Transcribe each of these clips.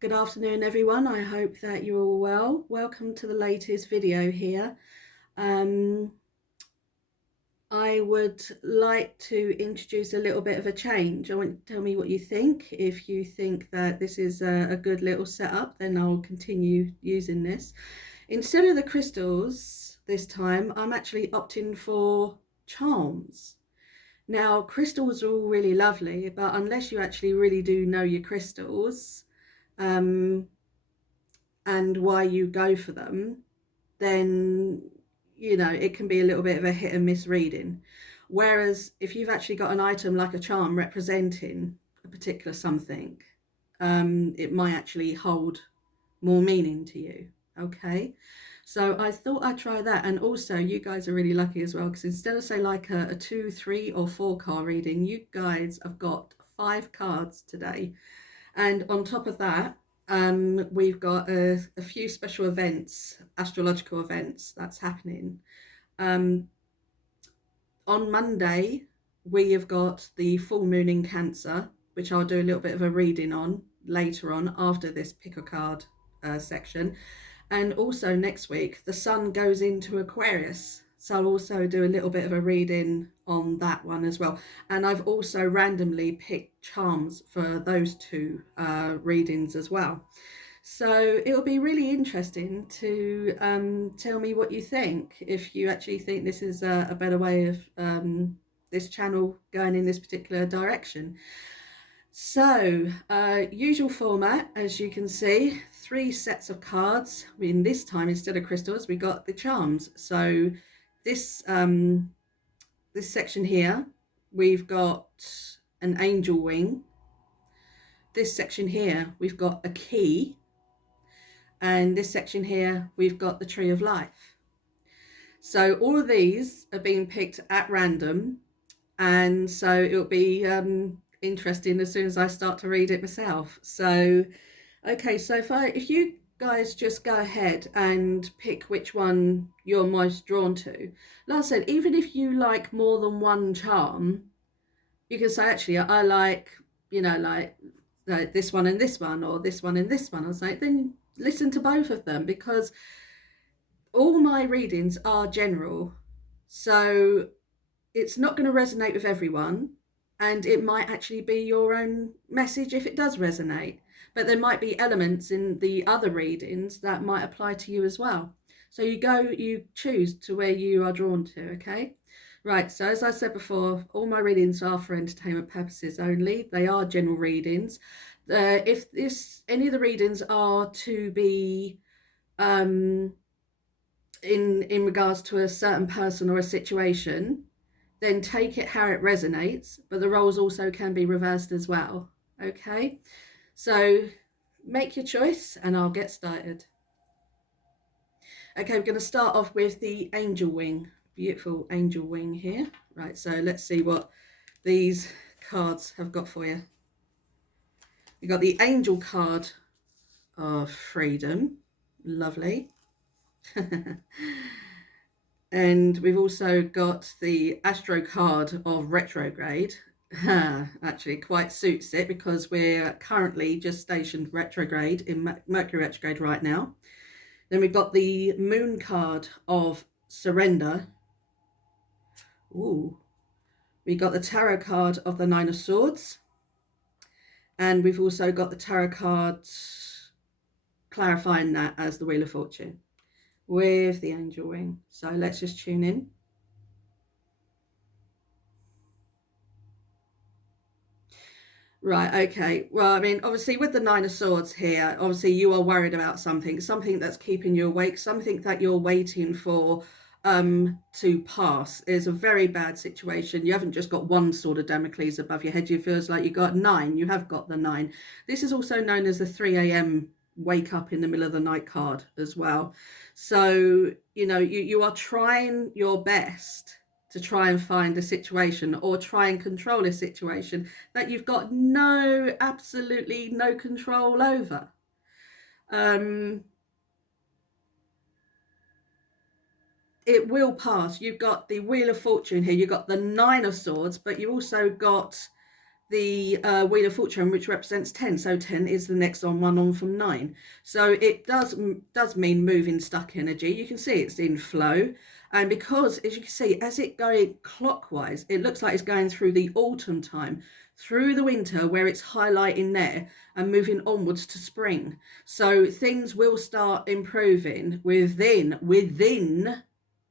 Good afternoon, everyone. I hope that you're all well. Welcome to the latest video here. I would like to introduce a little bit of a change. I want you to tell me what you think. If you think that this is a good little setup, then I'll continue using this. Instead of the crystals this time, I'm actually opting for charms. Now, crystals are all really lovely, but unless you actually really do know your crystals, and why you go for them, then it can be a little bit of a hit and miss reading. Whereas if you've actually got an item like a charm representing a particular something, it might actually hold more meaning to you. Okay, so I thought I'd try that. And also, you guys are really lucky as well, because instead of say like a 2, 3 or 4 card reading, you guys have got 5 cards today. And on top of that, we've got a few special events, astrological events that's happening. On Monday, we have got the full moon in Cancer, which I'll do a little bit of a reading on later on after this pick a card section. And also next week, the sun goes into Aquarius. So I'll also do a little bit of a reading on that one as well. And I've also randomly picked charms for those two readings as well. So it'll be really interesting to tell me what you think, if you actually think this is a better way of this channel going in this particular direction. So, usual format, as you can see, 3 sets of cards. In this time, instead of crystals, we got the charms. So this this section here, we've got an angel wing. This section here, we've got a key. And this section here, we've got the tree of life. So all of these are being picked at random. And so it'll be interesting as soon as I start to read it myself. So, okay, so if you guys just go ahead and pick which one you're most drawn to. Like I said, even if you like more than one charm, you can say, actually, I like, like this one and this one, or this one and this one. I was like, then listen to both of them, because all my readings are general. So it's not going to resonate with everyone, and it might actually be your own message if it does resonate, but there might be elements in the other readings that might apply to you as well. So you choose to where you are drawn to. Okay, right, so as I said before, all my readings are for entertainment purposes only. They are general readings. If any of the readings are to be in regards to a certain person or a situation, then take it how it resonates, but the roles also can be reversed as well. Okay, so make your choice and I'll get started. Okay, we're going to start off with the angel wing. Beautiful angel wing here. Right, so let's see what these cards have got for you. We've got the angel card of freedom. Lovely. And we've also got the Astro card of retrograde. Actually quite suits it, because we're currently just stationed retrograde in Mercury retrograde right now. Then we've got the moon card of surrender. Ooh. We got the tarot card of the 9 of swords. And we've also got the tarot card clarifying that as the wheel of fortune with the angel wing. So let's just tune in. Right, okay. Well, I mean, obviously with the 9 of swords here, obviously you are worried about something that's keeping you awake, something that you're waiting for to pass. Is a very bad situation. You haven't just got one sword of Damocles above your head. You feels like you got 9. You have got the 9. This is also known as the 3 a.m. wake up in the middle of the night card as well. So, you are trying your best to try and find a situation or try and control a situation that you've got absolutely no control over. It will pass. You've got the wheel of fortune here. You've got the 9 of swords, but you also got the Wheel of Fortune, which represents 10. So 10 is the next one on from 9. So it does mean moving stuck energy. You can see it's in flow. And because, as you can see, as it going clockwise, it looks like it's going through the autumn time, through the winter where it's highlighting there, and moving onwards to spring. So things will start improving within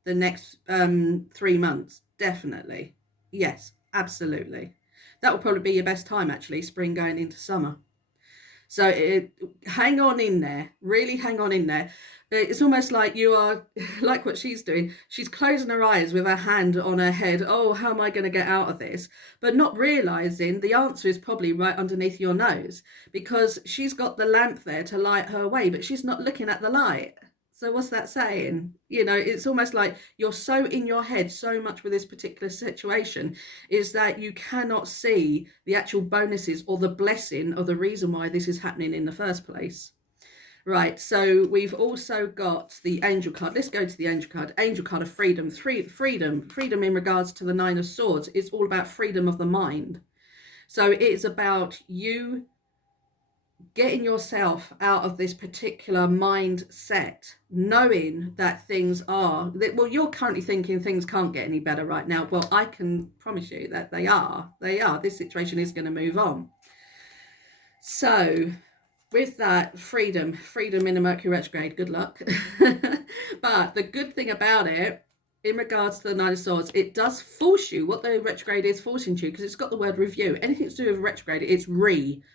the next 3 months. Definitely. Yes, absolutely. That will probably be your best time, actually, spring going into summer. So hang on in there, really hang on in there. It's almost like you are, like what she's doing. She's closing her eyes with her hand on her head. Oh, how am I going to get out of this? But not realizing the answer is probably right underneath your nose, because she's got the lamp there to light her way, but she's not looking at the light. So what's that saying? You know, it's almost like you're so in your head so much with this particular situation, is that you cannot see the actual bonuses or the blessing or the reason why this is happening in the first place. Right, so we've also got the angel card. Let's go to the angel card. Angel card of freedom. Freedom in regards to the Nine of Swords. It's all about freedom of the mind. So it's about you getting yourself out of this particular mindset, knowing that things are, well, you're currently thinking things can't get any better right now. Well, I can promise you that they are. This situation is going to move on. So with that, freedom in a Mercury retrograde, good luck. But the good thing about it, in regards to the Nine of Swords, it does force you, what the retrograde is forcing you, because it's got the word review. Anything to do with retrograde, it's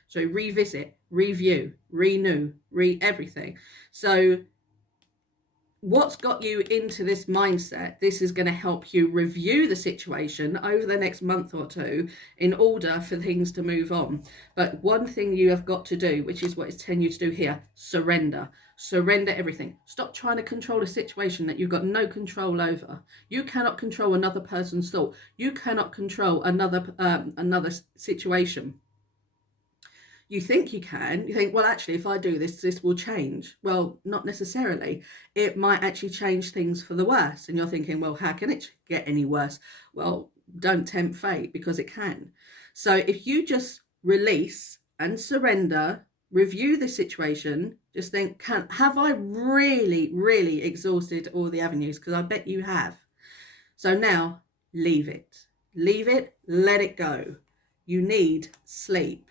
so revisit, review, renew, everything. So what's got you into this mindset, this is going to help you review the situation over the next month or two in order for things to move on. But one thing you have got to do, which is what it's telling you to do here, surrender everything. Stop trying to control a situation that you've got no control over. You cannot control another person's thought. You cannot control another situation. You think you can. You think, well, actually, if I do this, this will change. Well, not necessarily. It might actually change things for the worse. And you're thinking, well, how can it get any worse? Well, don't tempt fate, because it can. So if you just release and surrender, review the situation, just think, have I really exhausted all the avenues? Because I bet you have. So now leave it, let it go. You need sleep.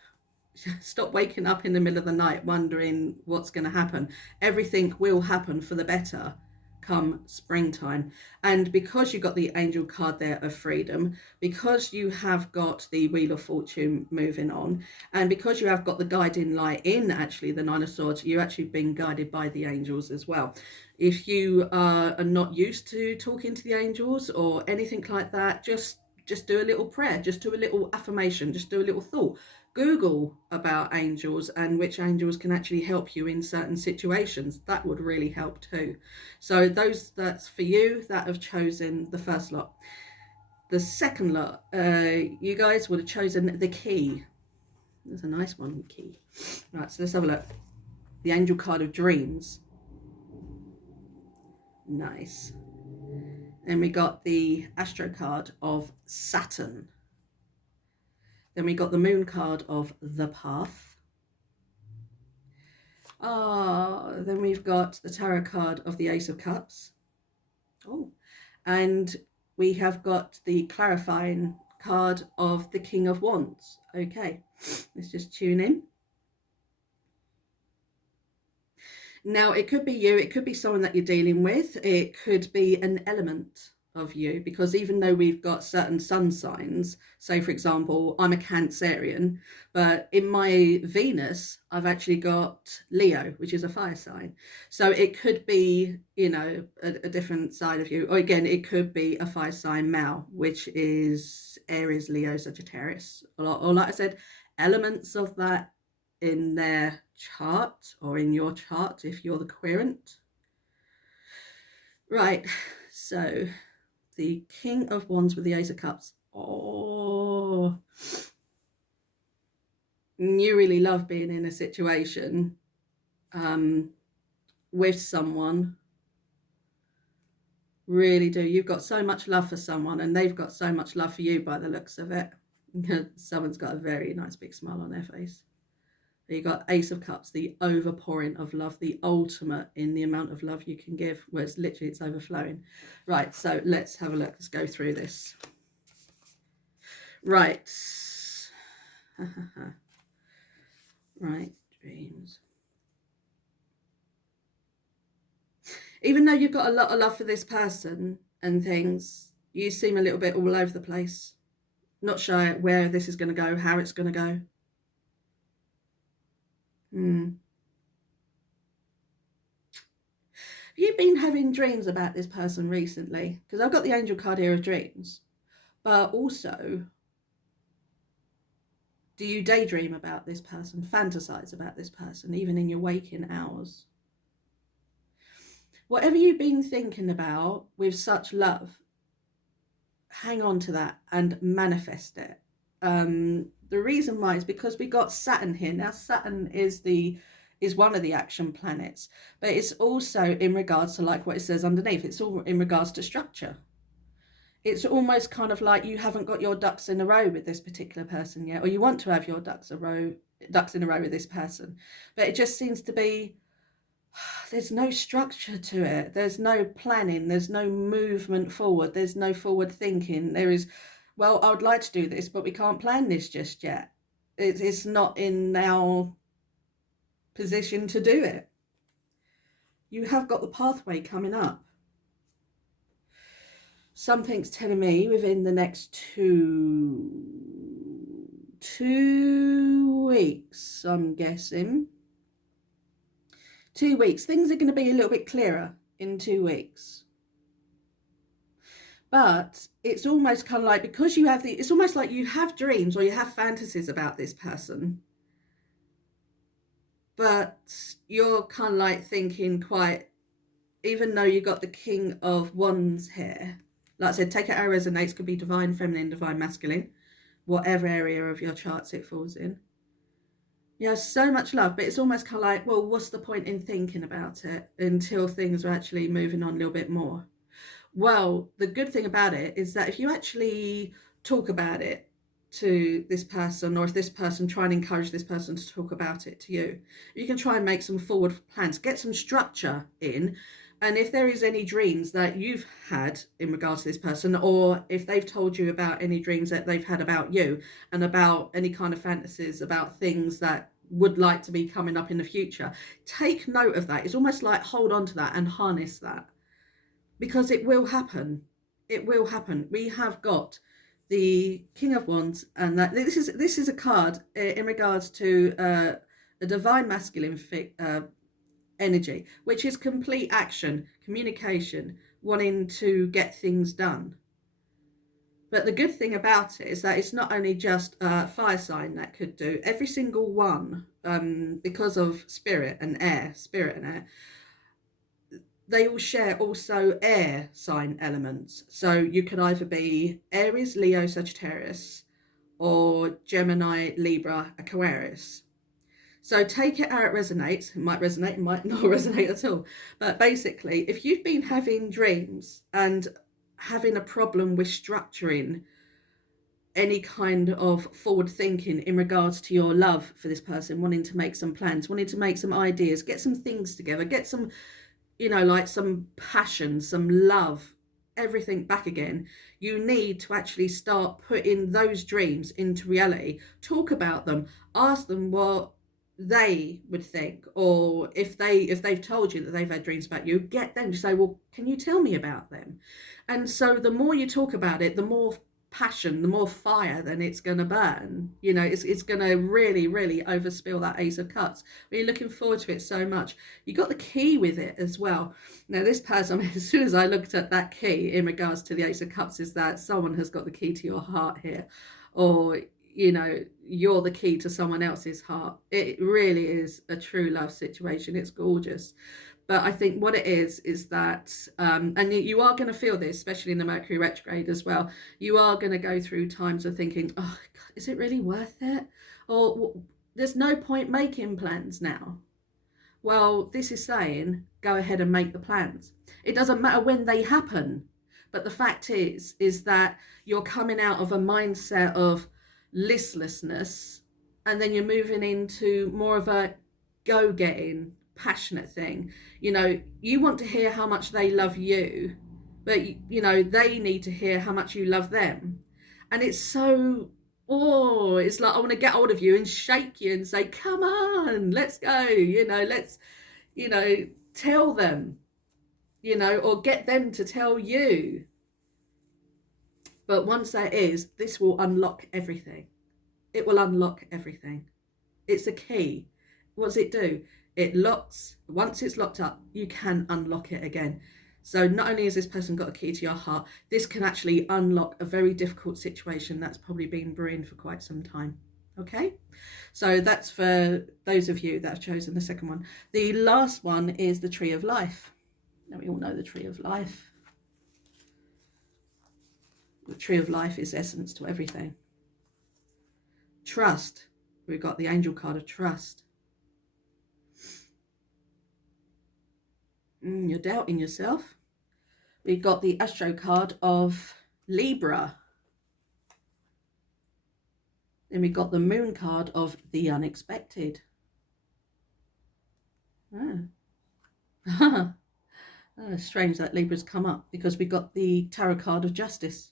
Stop waking up in the middle of the night wondering what's going to happen. Everything will happen for the better come springtime. And because you've got the angel card there of freedom, because you have got the Wheel of Fortune moving on, and because you have got the guiding light in actually the Nine of Swords, you've actually been guided by the angels as well. If you are not used to talking to the angels or anything like that, just do a little prayer, just do a little affirmation, just do a little thought. Google about angels and which angels can actually help you in certain situations. That would really help too. So that's for you that have chosen the first lot. The second lot, you guys would have chosen the key. There's a nice one, key. Right, so let's have a look. The angel card of dreams. Nice. Then we got the astro card of Saturn. Then we got the moon card of the path. Then we've got the tarot card of the Ace of Cups. And we have got the clarifying card of the King of Wands. Okay, let's just tune in. Now, it could be you, it could be someone that you're dealing with, it could be an element of you, because even though we've got certain sun signs, say for example I'm a Cancerian, but in my Venus I've actually got Leo, which is a fire sign. So it could be, you know, a different side of you, or again it could be a fire sign male, which is Aries, Leo, Sagittarius, or like I said, elements of that in their chart or in your chart if you're the querent. Right, so the King of Wands with the Ace of Cups. Oh, you really love being in a situation with someone. Really do. You've got so much love for someone and they've got so much love for you by the looks of it. Someone's got a very nice big smile on their face. You got Ace of Cups, the overpouring of love, the ultimate in the amount of love you can give, where it's literally, it's overflowing. Right, so let's have a look. Let's go through this. Right. Right, dreams. Even though you've got a lot of love for this person and things, you seem a little bit all over the place. Not sure where this is going to go, how it's going to go. Have you been having dreams about this person recently? Because I've got the angel card here of dreams. But also, do you daydream about this person, fantasize about this person, even in your waking hours? Whatever you've been thinking about with such love, hang on to that and manifest it. The reason why is because we got Saturn here. Now, Saturn is one of the action planets, but it's also in regards to, like what it says underneath, it's all in regards to structure. It's almost kind of like you haven't got your ducks in a row with this particular person yet, or you want to have your ducks in a row with this person, but it just seems to be, there's no structure to it. There's no planning. There's no movement forward. There's no forward thinking. There is, well, I would like to do this, but we can't plan this just yet. It's not in our position to do it. You have got the pathway coming up. Something's telling me within the next two weeks, I'm guessing. 2 weeks. Things are going to be a little bit clearer in 2 weeks. But it's almost kind of like, because you have it's almost like you have dreams or you have fantasies about this person. But you're kind of like thinking quite, even though you got the King of Wands here, like I said, take it how it resonates, could be divine feminine, divine masculine, whatever area of your charts it falls in. Yeah, so much love, but it's almost kind of like, well, what's the point in thinking about it until things are actually moving on a little bit more? Well, the good thing about it is that if you actually talk about it to this person, or if this person, try and encourage this person to talk about it to you, you can try and make some forward plans, get some structure in. And if there is any dreams that you've had in regards to this person, or if they've told you about any dreams that they've had about you and about any kind of fantasies about things that would like to be coming up in the future, take note of that. It's almost like hold on to that and harness that, because it will happen. It will happen. We have got the King of Wands, and that this is a card in regards to a divine masculine energy, which is complete action, communication, wanting to get things done. But the good thing about it is that it's not only just a fire sign that could do, every single one, because of spirit and air, they all share also air sign elements. So you could either be Aries, Leo, Sagittarius, or Gemini, Libra, Aquarius. So take it how it resonates. It might resonate, it might not resonate at all. But basically, if you've been having dreams and having a problem with structuring any kind of forward thinking in regards to your love for this person, wanting to make some plans, wanting to make some ideas, get some things together, get some, like some passion, some love, everything back again, you need to actually start putting those dreams into reality. Talk about them, ask them what they would think, or if they've told you that they've had dreams about you, get them to say, well, can you tell me about them? And so the more you talk about it, the more passion, the more fire then it's going to burn. It's going to really overspill that Ace of Cups. We're looking forward to it so much. You got the key with it as well. Now this person, as soon as I looked at that key in regards to the Ace of Cups, is that someone has got the key to your heart here, or you're the key to someone else's heart. It really is a true love situation. It's gorgeous. But I think what it is that, and you are going to feel this, especially in the Mercury retrograde as well, you are going to go through times of thinking, oh, God, is it really worth it? Or there's no point making plans now. Well, this is saying, go ahead and make the plans. It doesn't matter when they happen. But the fact is that you're coming out of a mindset of listlessness, and then you're moving into more of a go-getting, passionate thing. You know, you want to hear how much they love you, but you know, they need to hear how much you love them. And it's so, oh, it's like I want to get hold of you and shake you and say, come on, let's go, you know, let's, you know, tell them, you know, or get them to tell you. But once that is, this will unlock everything. It will unlock everything. It's a key. What does it do? It locks. Once it's locked up, you can unlock it again. So not only has this person got a key to your heart, this can actually unlock a very difficult situation that's probably been brewing for quite some time. Okay, so that's for those of you that have chosen the second one. The last one is the Tree of Life. Now we all know the Tree of Life. The Tree of Life is essence to everything. Trust. We've got the angel card of trust. You're doubting yourself. We've got the Astro card of Libra. Then we've got the Moon card of the unexpected. Oh, strange that Libra's come up, because we got the Tarot card of Justice.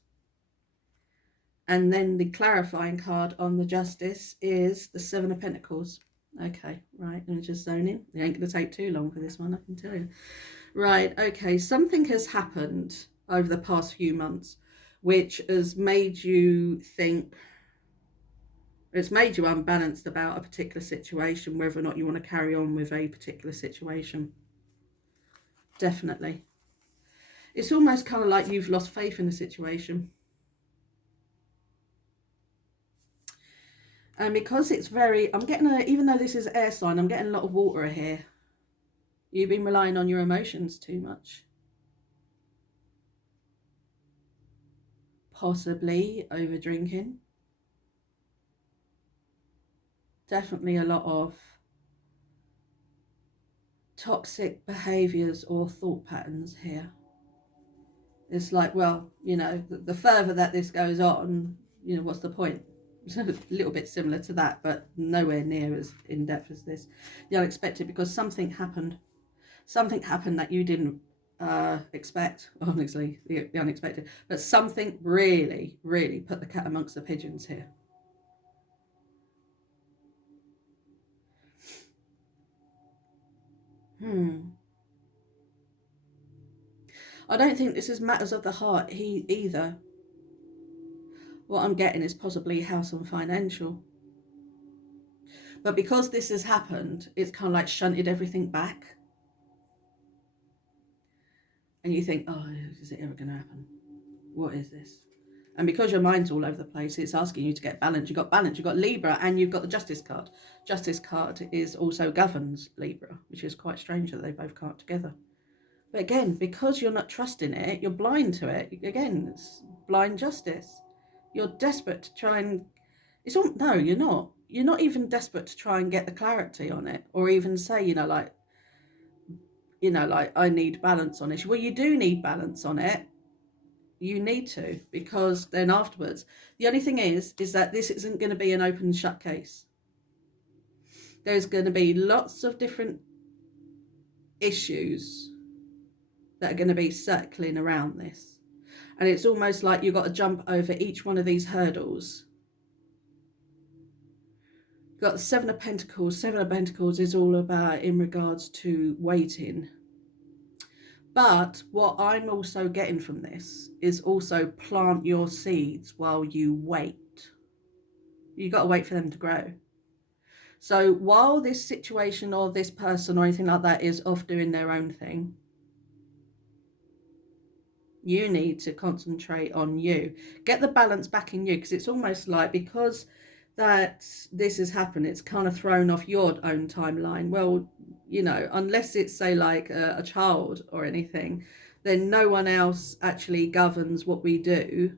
And then the clarifying card on the Justice is the Seven of Pentacles. Okay, right, I'm just zoning. It ain't going to take too long for this one, I can tell you. Right, okay, something has happened over the past few months which has made you think, it's made you unbalanced about a particular situation, whether or not you want to carry on with a particular situation. Definitely. It's almost kind of like you've lost faith in the situation. And because it's very, I'm getting even though this is air sign, I'm getting a lot of water here. You've been relying on your emotions too much. Possibly over drinking. Definitely a lot of toxic behaviours or thought patterns here. It's like, well, you know, the further that this goes on, you know, what's the point? It's a little bit similar to that, but nowhere near as in-depth as this. The unexpected, because something happened. Something happened that you didn't expect, obviously, the unexpected. But something really, really put the cat amongst the pigeons here. I don't think this is matters of the heart either. What I'm getting is possibly house and financial. But because this has happened, it's kind of like shunted everything back. And you think, oh, is it ever going to happen? What is this? And because your mind's all over the place, it's asking you to get balance. You've got balance, you've got Libra, and you've got the Justice card. Justice card is also governs Libra, which is quite strange that they both come up together. But again, because you're not trusting it, you're blind to it. Again, it's blind justice. You're desperate to try and... No, you're not. You're not even desperate to try and get the clarity on it, or even say, like, I need balance on it. Well, you do need balance on it. You need to, because then afterwards, the only thing is that this isn't going to be an open shut case. There's going to be lots of different issues that are going to be circling around this. And it's almost like you've got to jump over each one of these hurdles. You've got the Seven of Pentacles. Seven of Pentacles is all about in regards to waiting. But what I'm also getting from this is also plant your seeds while you wait. You've got to wait for them to grow. So while this situation or this person or anything like that is off doing their own thing, you need to concentrate on you. Get the balance back in you, because it's almost like, because that this has happened, it's kind of thrown off your own timeline. Well, unless it's, say, like a child or anything, then no one else actually governs what we do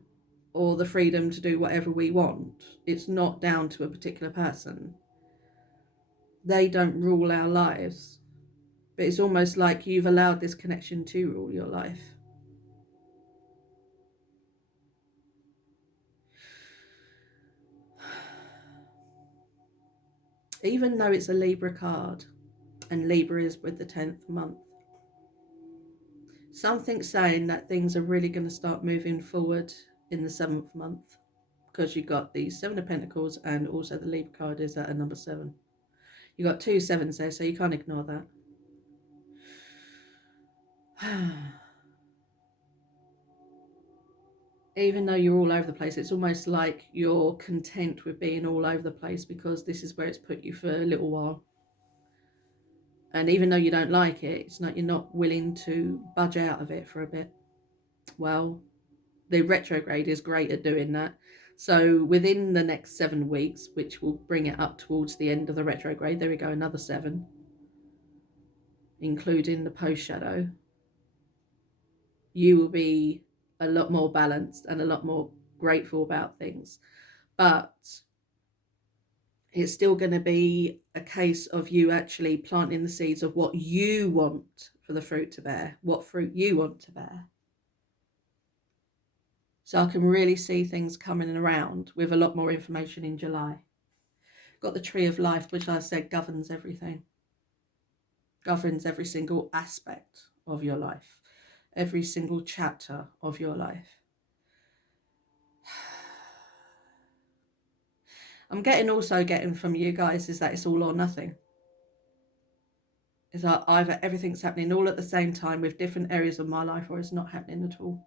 or the freedom to do whatever we want. It's not down to a particular person. They don't rule our lives. But it's almost like you've allowed this connection to rule your life. even though it's a Libra card, and Libra is with the 10th month, something's saying that things are really going to start moving forward in the 7th month, because you got the 7 of Pentacles and also the Libra card is at a number 7. You got 2 sevens there, so you can't ignore that. Even though you're all over the place, it's almost like you're content with being all over the place, because this is where it's put you for a little while. And even though you don't like it, it's like you're not willing to budge out of it for a bit. Well, the retrograde is great at doing that. So within the next 7 weeks, which will bring it up towards the end of the retrograde, there we go, another 7, including the post shadow, you will be a lot more balanced and a lot more grateful about things. But it's still going to be a case of you actually planting the seeds of what you want for the fruit to bear, what fruit you want to bear. So I can really see things coming around with a lot more information in July. Got the Tree of Life, which I said governs everything. Governs every single aspect of your life. Every single chapter of your life. I'm also getting from you guys is that it's all or nothing. It's like either everything's happening all at the same time with different areas of my life, or it's not happening at all.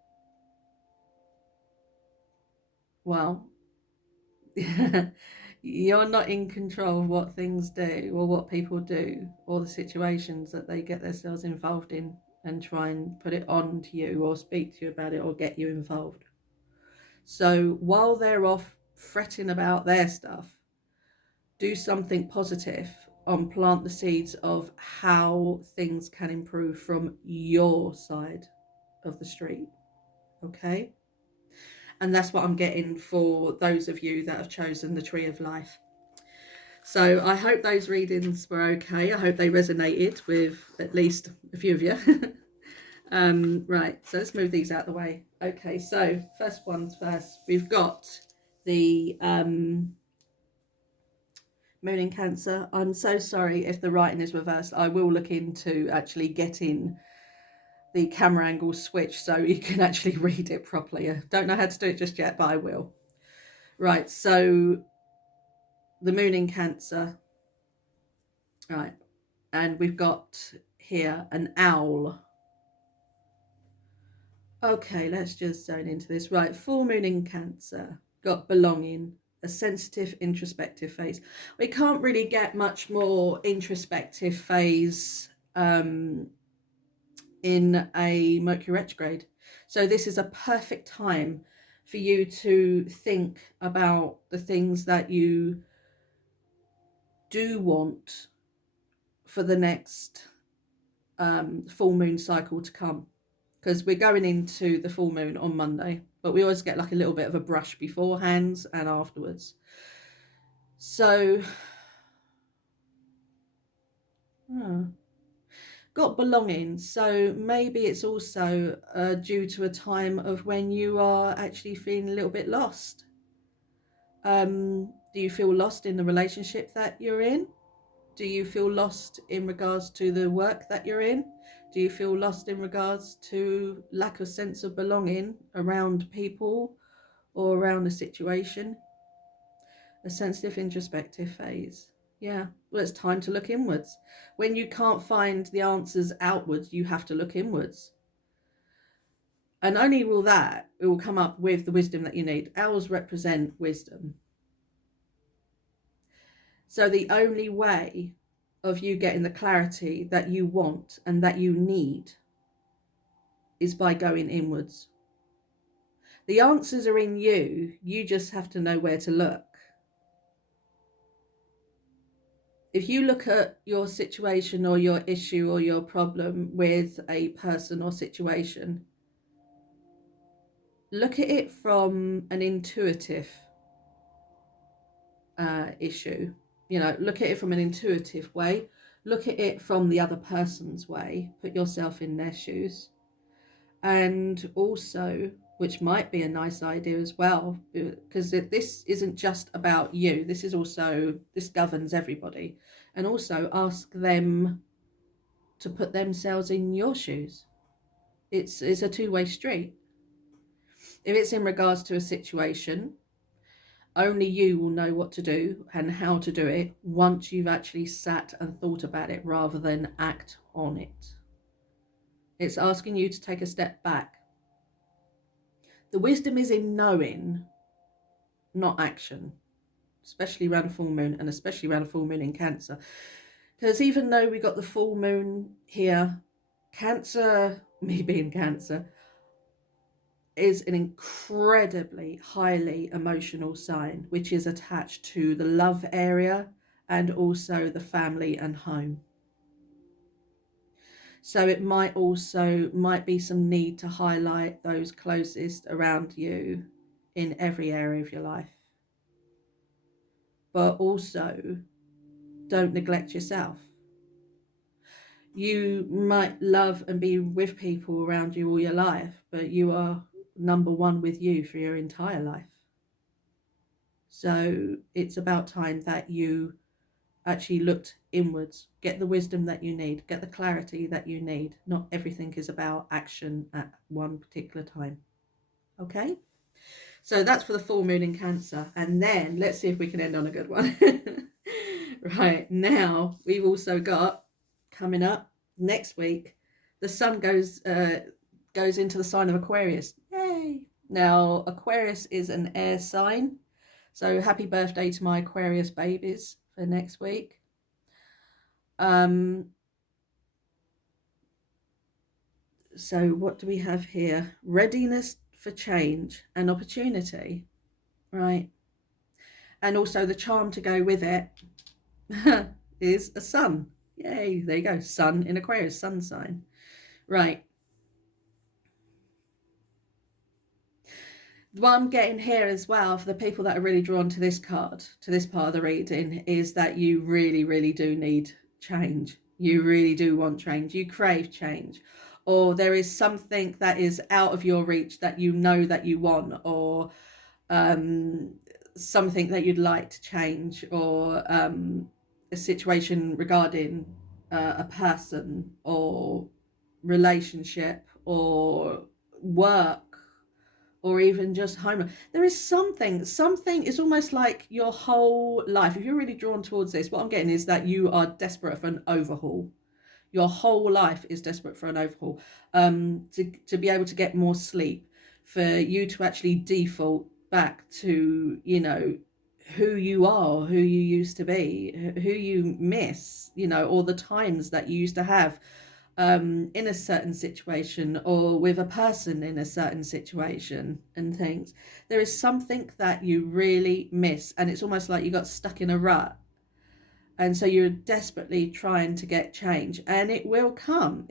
Well, you're not in control of what things do or what people do or the situations that they get themselves involved in and try and put it on to you or speak to you about it or get you involved. So while they're off fretting about their stuff, do something positive and plant the seeds of how things can improve from your side of the street. Okay? And that's what I'm getting for those of you that have chosen the Tree of Life. So I hope those readings were okay. I hope they resonated with at least a few of you. Right, so let's move these out of the way. Okay, so first ones first. We've got the Moon in Cancer. I'm so sorry if the writing is reversed. I will look into actually getting the camera angle switch so you can actually read it properly. I don't know how to do it just yet, but I will. Right, so the Moon in Cancer. Right, and we've got here an owl. Okay, let's just zone into this. Right, full moon in Cancer. Got belonging, a sensitive, introspective phase. We can't really get much more introspective phase in a Mercury retrograde. So this is a perfect time for you to think about the things that you do want for the next full moon cycle to come, because we're going into the full moon on Monday, but we always get like a little bit of a brush beforehand and afterwards. So got belonging, so maybe it's also due to a time of when you are actually feeling a little bit lost. Do you feel lost in the relationship that you're in? Do you feel lost in regards to the work that you're in? Do you feel lost in regards to lack of sense of belonging around people or around a situation? A sensitive, introspective phase. Yeah, well, it's time to look inwards. When you can't find the answers outwards, you have to look inwards. And only it will come up with the wisdom that you need. Owls represent wisdom. So the only way of you getting the clarity that you want and that you need is by going inwards. The answers are in you. You just have to know where to look. If you look at your situation or your issue or your problem with a person or situation, look at it from an intuitive issue. You know, look at it from an intuitive way. Look at it from the other person's way. Put yourself in their shoes. And also which might be a nice idea as well, because this isn't just about you. This governs everybody. And also ask them to put themselves in your shoes. It's a two-way street. If it's in regards to a situation, only you will know what to do and how to do it once you've actually sat and thought about it rather than act on it. It's asking you to take a step back. The wisdom is in knowing, not action, especially around a full moon, and especially around a full moon in Cancer. Because even though we got the full moon here, Cancer, me being Cancer, is an incredibly highly emotional sign, which is attached to the love area and also the family and home. So it might be some need to highlight those closest around you in every area of your life. But also, don't neglect yourself. You might love and be with people around you all your life, but you are number one with you for your entire life. So it's about time that you actually looked inwards, get the wisdom that you need, get the clarity that you need. Not everything is about action at one particular time. Okay? So that's for the full moon in Cancer. And then let's see if we can end on a good one. Right, now we've also got coming up next week, the sun goes into the sign of Aquarius. Yay! Now, Aquarius is an air sign. So happy birthday to my Aquarius babies for next week. So what do we have here? Readiness for change and opportunity, right? And also the charm to go with it is a sun. Yay, there you go. Sun in Aquarius, sun sign. Right. What I'm getting here as well for the people that are really drawn to this card, to this part of the reading, is that you really, really do need change. You really do want change. You crave change. Or there is something that is out of your reach that you know that you want, or something that you'd like to change, or a situation regarding a person or relationship or work, or even just home. There is something is almost like your whole life. If you're really drawn towards this, what I'm getting is that you are desperate for an overhaul. Your whole life is desperate for an overhaul. To be able to get more sleep, for you to actually default back to, you know, who you are, who you used to be, who you miss, you know, or the times that you used to have in a certain situation, or with a person in a certain situation and things. There is something that you really miss, and it's almost like you got stuck in a rut, and so you're desperately trying to get change, and it will come.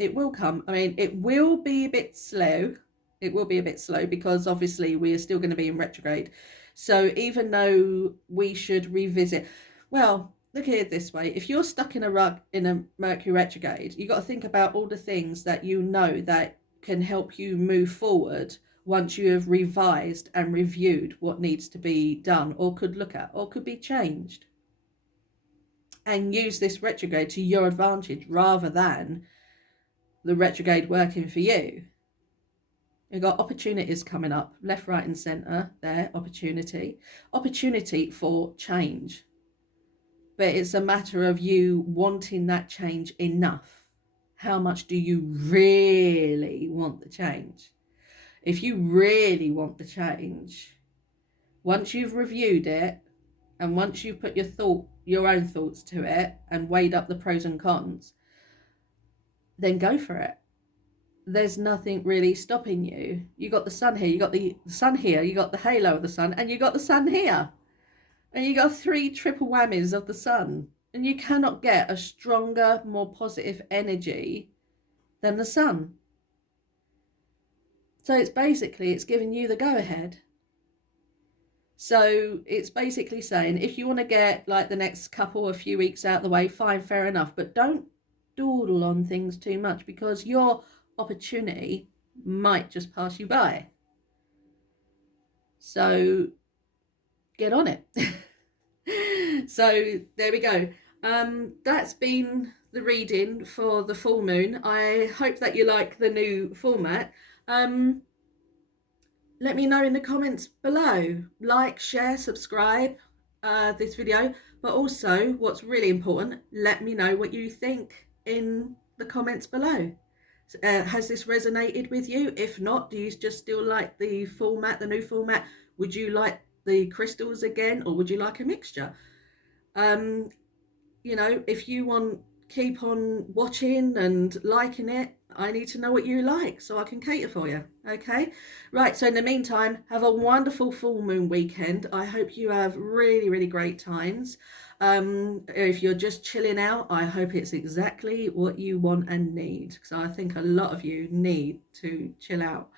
I mean, it will be a bit slow. Because obviously we are still going to be in retrograde. So even though we should revisit, well, look at it this way. If you're stuck in a rut in a Mercury retrograde, you got to think about all the things that you know that can help you move forward once you have revised and reviewed what needs to be done, or could look at, or could be changed. And use this retrograde to your advantage rather than the retrograde working for you. You've got opportunities coming up, left, right and centre there, opportunity for change. But it's a matter of you wanting that change enough. How much do you really want the change? If you really want the change, once you've reviewed it, and once you've put your own thoughts to it and weighed up the pros and cons, then go for it. There's nothing really stopping you. You got the sun here, you got the sun here, you got the halo of the sun, and you got the sun here. And you got 3 triple whammies of the sun. And you cannot get a stronger, more positive energy than the sun. So it's giving you the go ahead. So it's basically saying, if you want to get like the next few weeks out of the way, fine, fair enough. But don't dawdle on things too much, because your opportunity might just pass you by. So get on it. So there we go. That's been the reading for the full moon. I hope that you like the new format. Let me know in the comments below. Like, share, subscribe this video. But also, what's really important, let me know what you think in the comments below. Has this resonated with you? If not, do you just still like the format, the new format? Would you like the crystals again, or would you like a mixture? You know, if you want, keep on watching and liking it, I need to know what you like so I can cater for you. Okay, right, so in the meantime, have a wonderful full moon weekend. I hope you have really, really great times. If you're just chilling out, I hope it's exactly what you want and need, because I think a lot of you need to chill out.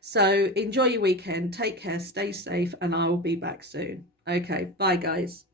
So enjoy your weekend, take care, stay safe, and I will be back soon. Okay, bye guys.